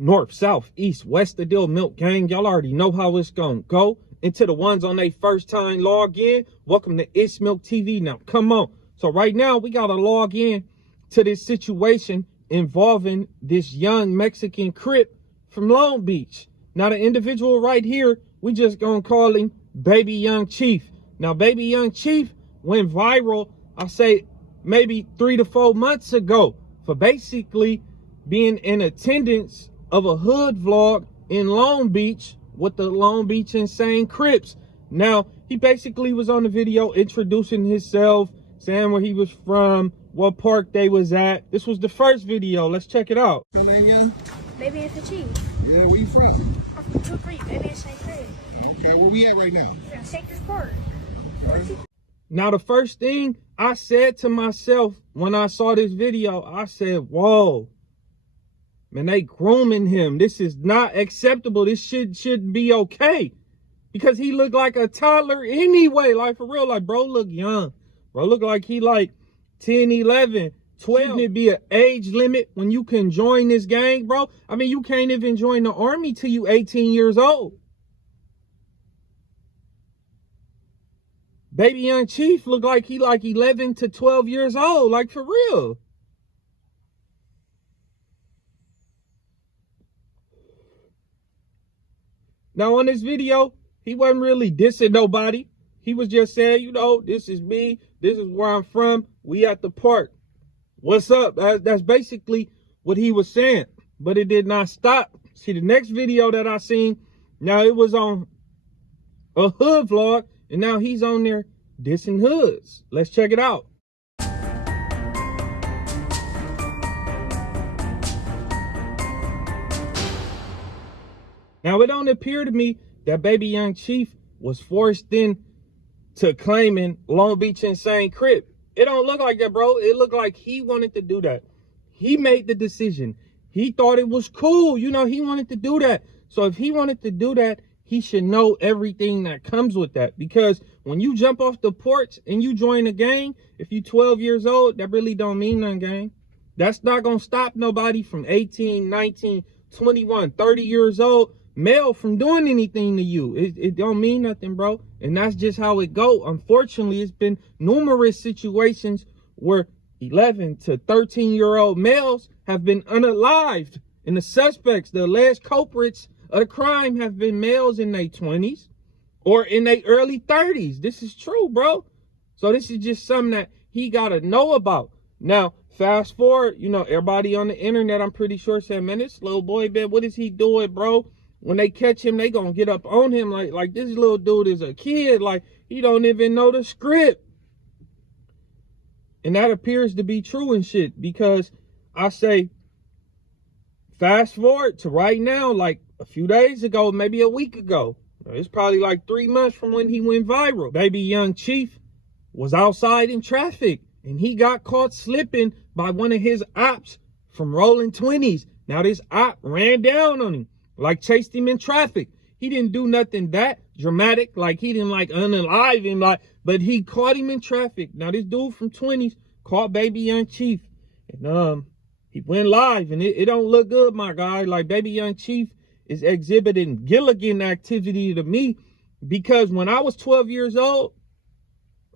North, south, east, west of Dill Milk Gang. Y'all already know how it's gonna go. And to the ones on their first time log in, welcome to It's Milk TV. Now, come on. So right now, we gotta log in to this situation involving this young Mexican Crip from Long Beach. Now, the individual right here, we just gonna call him Baby Young Chief. Now, Baby Young Chief went viral, I say, maybe 3 to 4 months ago for basically being in attendance of a hood vlog in Long Beach with the Long Beach Insane Crips. Now, he basically was on the video introducing himself, saying where he was from, what park they was at. This was the first video. Let's check it out. Your name, young? Baby, it's the Chief. Yeah, where you from? I'm from 2-3. Baby, it's St. Craig. Okay, where we at right now? Yeah, Sacred Court. Now, the first thing I said to myself when I saw this video, I said, whoa, man, they grooming him. This is not acceptable. This shouldn't be okay. Because he looked like a toddler anyway. Like, for real, like, bro look young. Bro look like he like 10, 11, 12. Shouldn't it be an age limit when you can join this gang, bro? I mean, you can't even join the army till you 18 years old. Baby Young Chief look like he like 11 to 12 years old. Like, for real. Now, on this video, he wasn't really dissing nobody. He was just saying, you know, this is me. This is where I'm from. We at the park. What's up? That's basically what he was saying. But it did not stop. See, the next video that I seen, now it was on a hood vlog. And now he's on there dissing hoods. Let's check it out. Now, it don't appear to me that Baby Young Chief was forced into claiming Long Beach Insane Crip. It don't look like that, bro. It looked like he wanted to do that. He made the decision. He thought it was cool. You know, he wanted to do that. So if he wanted to do that, he should know everything that comes with that. Because when you jump off the porch and you join a gang, if you 12 years old, that really don't mean nothing, gang. That's not going to stop nobody from 18, 19, 21, 30 years old, male, from doing anything to you. It don't mean nothing, bro. And that's just how it go. Unfortunately, it's been numerous situations where 11 to 13-year-old males have been unalived. And the suspects, the alleged culprits of the crime, have been males in their 20s or in their early 30s. This is true, bro. So this is just something that he got to know about. Now, fast forward, you know, everybody on the internet, I'm pretty sure, said, man, this little boy, man, what is he doing, bro? When they catch him, they gonna get up on him like this little dude is a kid. Like, he don't even know the script. And that appears to be true and shit. Because I say, fast forward to right now, like a few days ago, maybe a week ago. It's probably like 3 months from when he went viral. Baby Young Chief was outside in traffic. And he got caught slipping by one of his ops from rolling 20s. Now this op ran down on him. Like, chased him in traffic. He didn't do nothing that dramatic. Like, he didn't like unalive him. Like, but he caught him in traffic. Now this dude from 20s caught Baby Young Chief. And he went live. And it don't look good, my guy. Like, Baby Young Chief is exhibiting Gilligan activity to me. Because when I was 12 years old,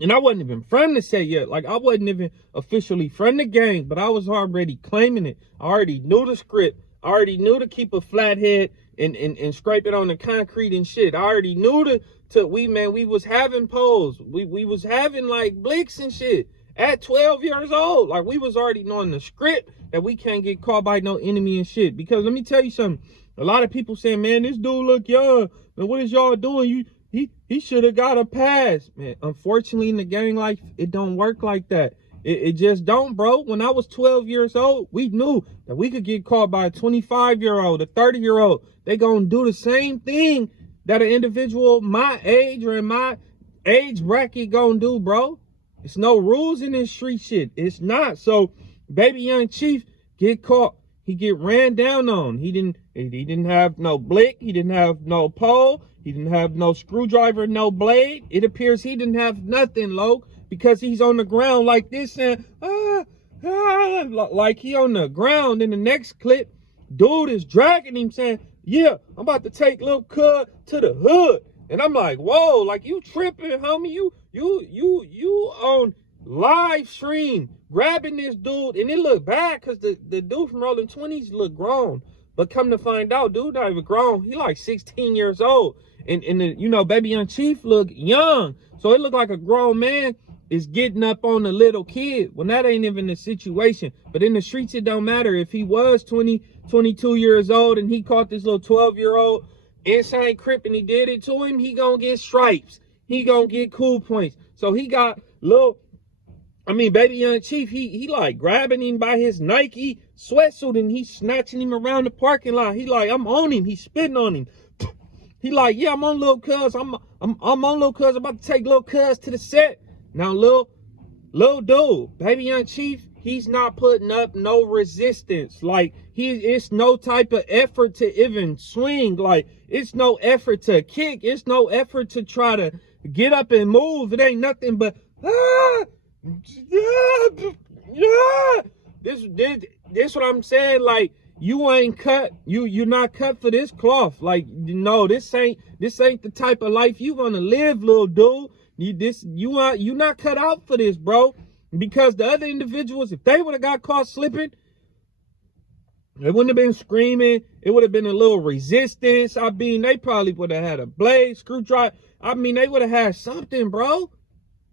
and I wasn't even from the set yet. Like, I wasn't even officially from the gang. But I was already claiming it. I already knew the script. I already knew to keep a flat head and scrape it on the concrete and shit. I already knew we was having poles. We was having like blicks and shit at 12 years old. Like, we was already knowing the script that we can't get caught by no enemy and shit. Because let me tell you something. A lot of people saying, man, this dude look young. Man, what is y'all doing? He should have got a pass. Man, unfortunately in the gang life, it don't work like that. It just don't, bro. When I was 12 years old, we knew that we could get caught by a 25-year-old, a 30-year-old. They gonna do the same thing that an individual my age or in my age bracket gonna do, bro. It's no rules in this street shit. It's not. So, Baby Young Chief get caught. He get ran down on. He didn't have no blick. He didn't have no pole. He didn't have no screwdriver, no blade. It appears he didn't have nothing, Lo. Because he's on the ground like this and like he on the ground. In the next clip, dude is dragging him saying, yeah, I'm about to take Lil Cud to the hood. And I'm like, whoa, like you tripping, homie. You on live stream grabbing this dude, and it looked bad because the dude from Rolling 20s looked grown. But come to find out, dude not even grown. He like 16 years old. And the, Baby Young Chief look young. So it looked like a grown man is getting up on a little kid. Well, that ain't even the situation. But in the streets, it don't matter. If he was 20, 22 years old and he caught this little 12-year-old insane crip and he did it to him, he gonna get stripes. He gonna get cool points. So he got Baby Young Chief, he like grabbing him by his Nike sweatsuit and he's snatching him around the parking lot. He like, I'm on him. He's spitting on him. He like, yeah, I'm on Lil Cuz. I'm on Lil Cuz. I'm about to take Lil Cuz to the set. Now, Lil dude, Baby Young Chief, he's not putting up no resistance. Like, it's no type of effort to even swing. Like, it's no effort to kick. It's no effort to try to get up and move. It ain't nothing but, This what I'm saying. Like, you ain't cut. You're not cut for this cloth. Like, no, this ain't the type of life you gonna live, little dude. You not cut out for this, bro. Because the other individuals, if they would have got caught slipping, they wouldn't have been screaming. It would have been a little resistance. They probably would have had a blade, screwdriver. They would have had something, bro.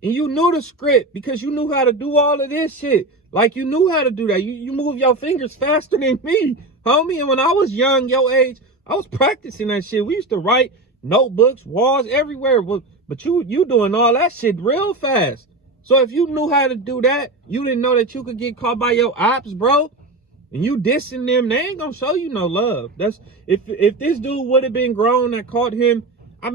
And you knew the script because you knew how to do all of this shit. Like, you knew how to do that. You move your fingers faster than me, homie. And when I was young, your age, I was practicing that shit. We used to write notebooks, walls, everywhere. But you doing all that shit real fast. So if you knew how to do that, you didn't know that you could get caught by your ops, bro. And you dissing them, they ain't gonna show you no love. That's if this dude would have been grown that caught him, I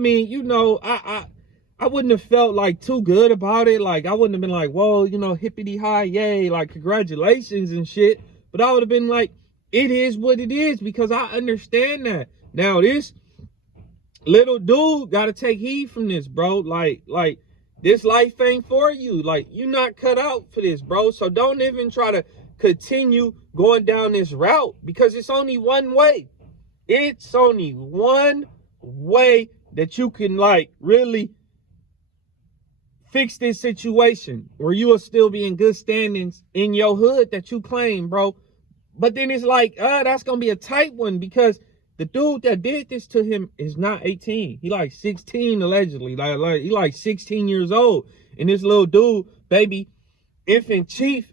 wouldn't have felt like too good about it. Like, I wouldn't have been like, whoa, hippity high, yay, like congratulations and shit. But I would have been like, it is what it is, because I understand that. Now this little dude gotta take heed from this, bro. Like this life ain't for you. Like, you're not cut out for this, bro. So don't even try to continue going down this route, because it's only one way. It's only one way that you can really fix this situation where you will still be in good standings in your hood that you claim, bro. But then it's like, that's gonna be a tight one, because the dude that did this to him is not 18. He like 16 allegedly. Like he like 16 years old. And this little dude, Baby Young Chief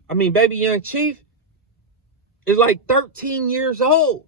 is like 13 years old.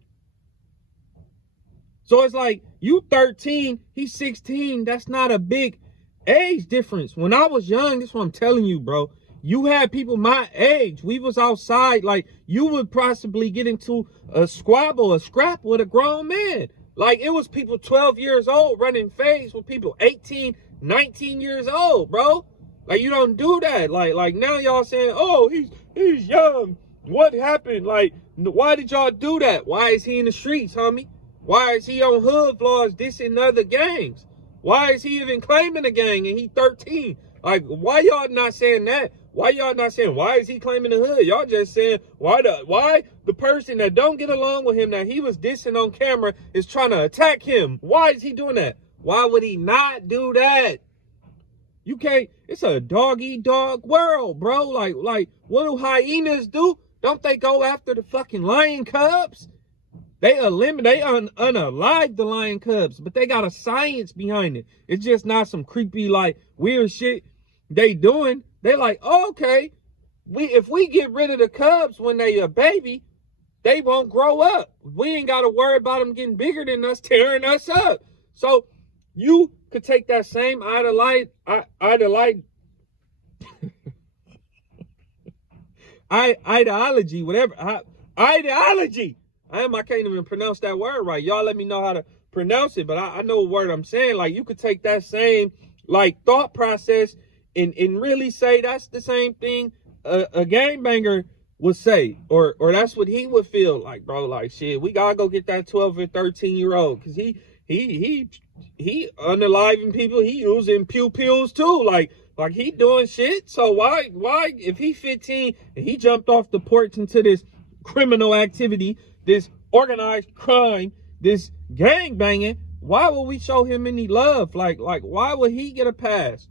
So it's like, you 13, he's 16. That's not a big age difference. When I was young, this is what I'm telling you, bro. You had people my age. We was outside. Like, you would possibly get into a squabble, a scrap with a grown man. Like, it was people 12 years old running fades with people 18, 19 years old, bro. Like, you don't do that. Like now y'all saying, oh, he's young. What happened? Like, why did y'all do that? Why is he in the streets, homie? Why is he on hood vlogs dissing other gangs? Why is he even claiming a gang and he 13? Like, why y'all not saying that? Why y'all not saying, why is he claiming the hood? Y'all just saying, why the person that don't get along with him that he was dissing on camera is trying to attack him? Why is he doing that? Why would he not do that? You can't, it's a dog-eat-dog world, bro. Like, what do hyenas do? Don't they go after the fucking lion cubs? They unalive the lion cubs, but they got a science behind it. It's just not some creepy, like, weird shit they doing. They like, oh, okay, if we get rid of the cubs when they a baby, they won't grow up. We ain't got to worry about them getting bigger than us, tearing us up. So you could take that same ideology, whatever, ideology. I can't even pronounce that word right. Y'all let me know how to pronounce it, but I know what word I'm saying. Like, you could take that same, like, thought process and really say that's the same thing a gangbanger would say, or that's what he would feel like, bro. Like, shit, we gotta go get that 12 or 13-year-old, because he unaliving people. He using pew pills too. Like he doing shit. So why if he 15 and he jumped off the porch into this criminal activity, this organized crime, this gang banging, why would we show him any love? Like why would he get a pass?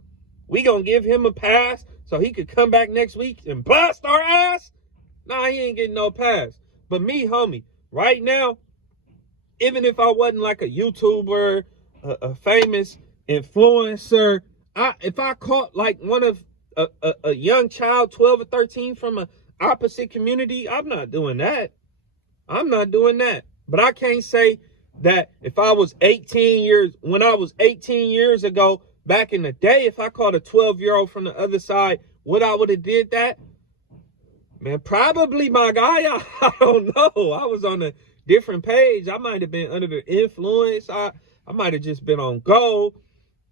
We gonna give him a pass so he could come back next week and blast our ass? Nah, he ain't getting no pass. But me, homie, right now, even if I wasn't like a YouTuber, a famous influencer, if I caught like one of a young child, 12 or 13 from an opposite community, I'm not doing that. I'm not doing that. But I can't say that if I was 18 years, when I was 18 years ago, back in the day, if I caught a 12-year-old from the other side, would I would have did that? Man, probably, my guy. I don't know. I was on a different page. I might have been under the influence. I might have just been on go.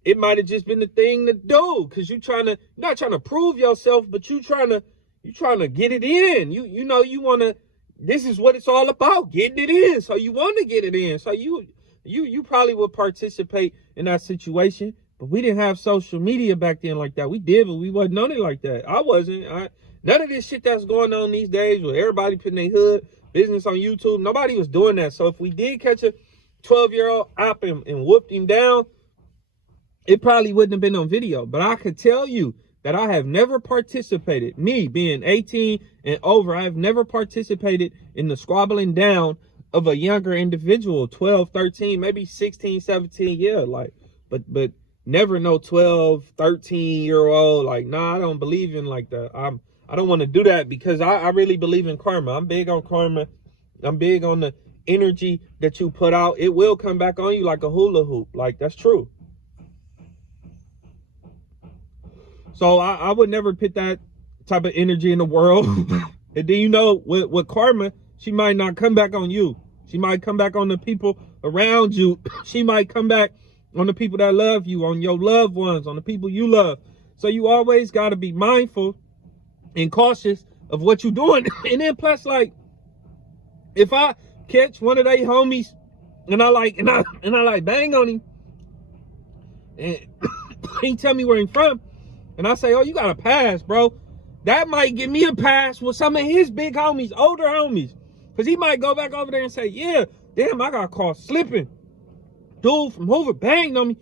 It might have just been the thing to do, because you're not trying to prove yourself, but you trying to get it in. You know you want to. This is what it's all about, getting it in. So you want to get it in. So you probably would participate in that situation. But we didn't have social media back then like that. We did, but we wasn't on it like that. I wasn't. None of this shit that's going on these days with everybody putting their hood business on YouTube, nobody was doing that. So if we did catch a 12-year-old op and whooped him down, it probably wouldn't have been on video. But I could tell you that I have never participated, me being 18 and over, I have never participated in the squabbling down of a younger individual, 12, 13, maybe 16, 17, yeah, like, but never no 12, 13-year-old, like, nah, I don't believe in like that. I don't want to do that, because I really believe in karma. I'm big on karma. I'm big on the energy that you put out. It will come back on you like a hula hoop. Like, that's true. So I would never put that type of energy in the world. And then, you know, with karma, she might not come back on you. She might come back on the people around you. She might come back on the people that love you, on your loved ones, on the people you love. So you always got to be mindful and cautious of what you're doing. And then plus, like, if I catch one of they homies and I bang on him and he tell me where he's from, and I say, oh, you got a pass, bro, that might give me a pass with some of his big homies, older homies. Because he might go back over there and say, yeah, damn, I got caught slipping. Dude from Hoover banged on me,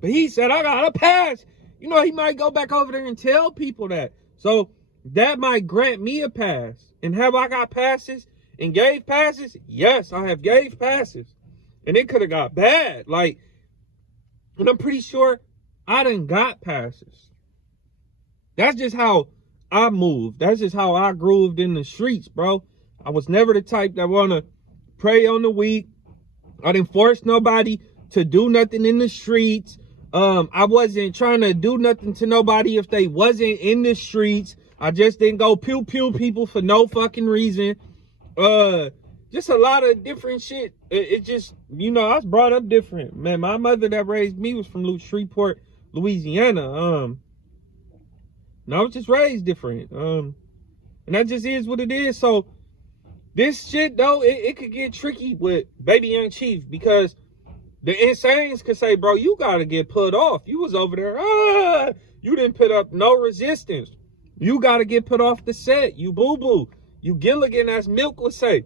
but he said I got a pass. You know, he might go back over there and tell people that. So that might grant me a pass. And have I got passes and gave passes? Yes, I have gave passes. And it could have got bad. Like, and I'm pretty sure I done got passes. That's just how I moved. That's just how I grooved in the streets, bro. I was never the type that want to prey on the weak. I didn't force nobody to do nothing in the streets. I wasn't trying to do nothing to nobody if they wasn't in the streets. I just didn't go pew pew people for no fucking reason. Just a lot of different shit. It just, you know, I was brought up different. Man, my mother that raised me was from Shreveport, Louisiana. And I was just raised different. And that just is what it is. So this shit, though, it could get tricky with Baby Young Chief, because the insanes could say, bro, you got to get put off. You was over there. You didn't put up no resistance. You got to get put off the set. You boo-boo. You Gilligan, as Milk would say.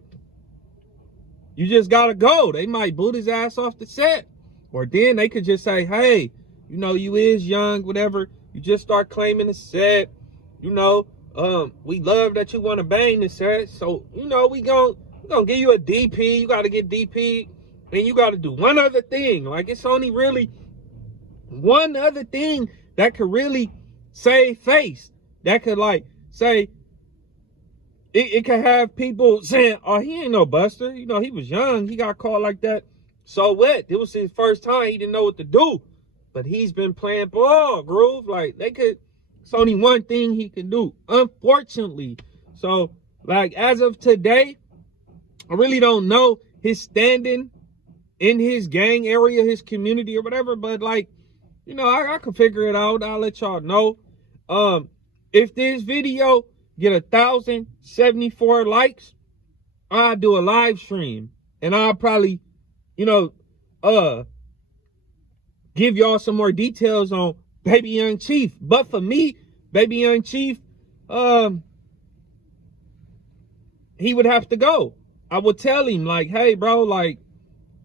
You just got to go. They might boot his ass off the set. Or then they could just say, hey, you know, you is young, whatever. You just start claiming the set. You know, we love that you want to bang the set. So, you know, we gonna give you a DP. You got to get DP. And you got to do one other thing. Like, it's only really one other thing that could really save face. That could, like, say, it could have people saying, oh, he ain't no buster. You know, he was young. He got caught like that. So what? It was his first time. He didn't know what to do. But he's been playing ball, Groove. Like, it's only one thing he can do, unfortunately. So, like, as of today, I really don't know his standing in his gang area, his community or whatever. But, like, you know, I can figure it out. I'll let y'all know. If this video get 1,074 likes, I'll do a live stream. And I'll probably, you know, give y'all some more details on Baby Young Chief. But for me, Baby Young Chief, he would have to go. I would tell him, like, hey, bro, like,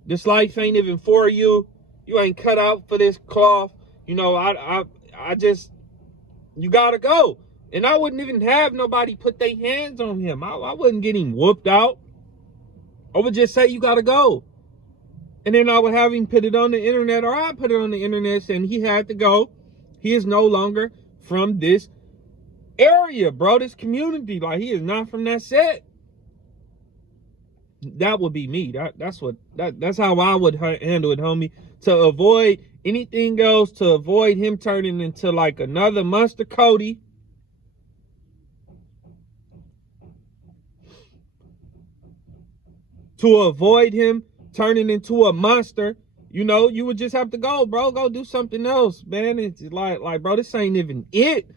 this life ain't even for you. You ain't cut out for this cloth. You know, I just, you gotta go. And I wouldn't even have nobody put their hands on him. I wouldn't get him whooped out. I would just say, you gotta go. And then I would have him put it on the internet, or I put it on the internet saying he had to go. He is no longer from this area, bro, this community. Like, he is not from that set. That would be me. That's how I would handle it, homie. To avoid anything else, to avoid him turning into like another Monster Cody. To avoid him turning into a monster, you know, you would just have to go, bro. Go do something else, man. It's like, bro, this ain't even it.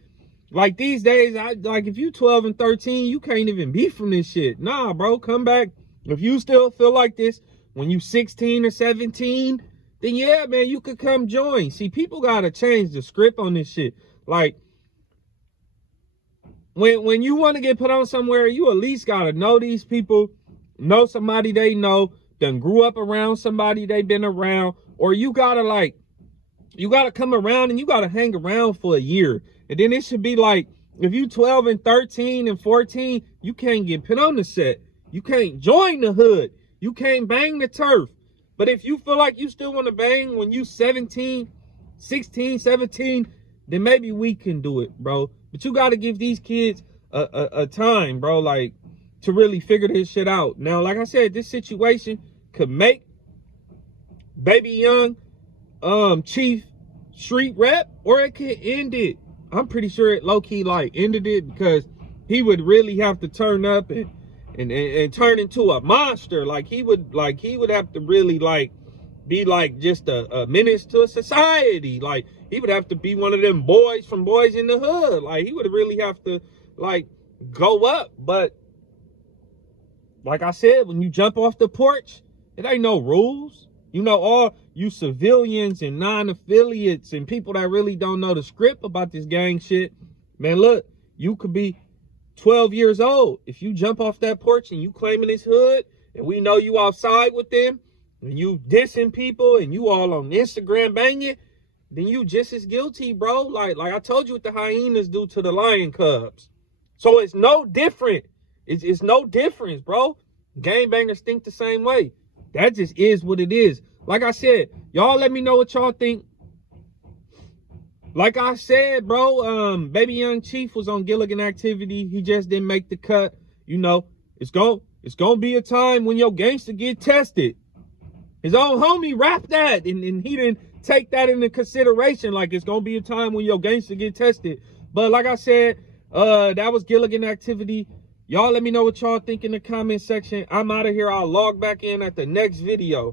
Like, these days, like, if you 12 and 13, you can't even be from this shit. Nah, bro, come back. If you still feel like this when you 16 or 17, then yeah, man, you could come join. See, people gotta change the script on this shit. Like, when you want to get put on somewhere, you at least gotta know these people, know somebody they know, done grew up around somebody they been around, or you gotta come around and you gotta hang around for a year. And then it should be like, if you 12 and 13 and 14, you can't get put on the set. You can't join the hood. You can't bang the turf. But if you feel like you still want to bang when you 17, 16, 17, then maybe we can do it, bro. But you got to give these kids a time, bro, like, to really figure this shit out. Now, like I said, this situation could make Baby Young Chief street rep, or it could end it. I'm pretty sure it low-key like ended it, because he would really have to turn up and turn into a monster. Like, he would have to really like be like just a menace to society. Like, he would have to be one of them boys from Boys in the Hood. Like, he would really have to like go up. But like I said, when you jump off the porch, it ain't no rules. You know, all you civilians and non-affiliates and people that really don't know the script about this gang shit, man, look, you could be 12 years old. If you jump off that porch and you claiming this hood, and we know you outside with them, and you dissing people, and you all on Instagram banging, then you just as guilty, bro. Like I told you what the hyenas do to the lion cubs. So it's no different. It's no difference, bro. Gangbangers think the same way. That just is what it is. Like I said, y'all let me know what y'all think. Like I said, bro, Baby Young Chief was on Gilligan Activity. He just didn't make the cut. You know, it's gonna be a time when your gangster get tested. His own homie rapped that, and he didn't take that into consideration. Like, it's gonna be a time when your gangster get tested. But like I said, that was Gilligan Activity. Y'all let me know what y'all think in the comment section. I'm out of here. I'll log back in at the next video.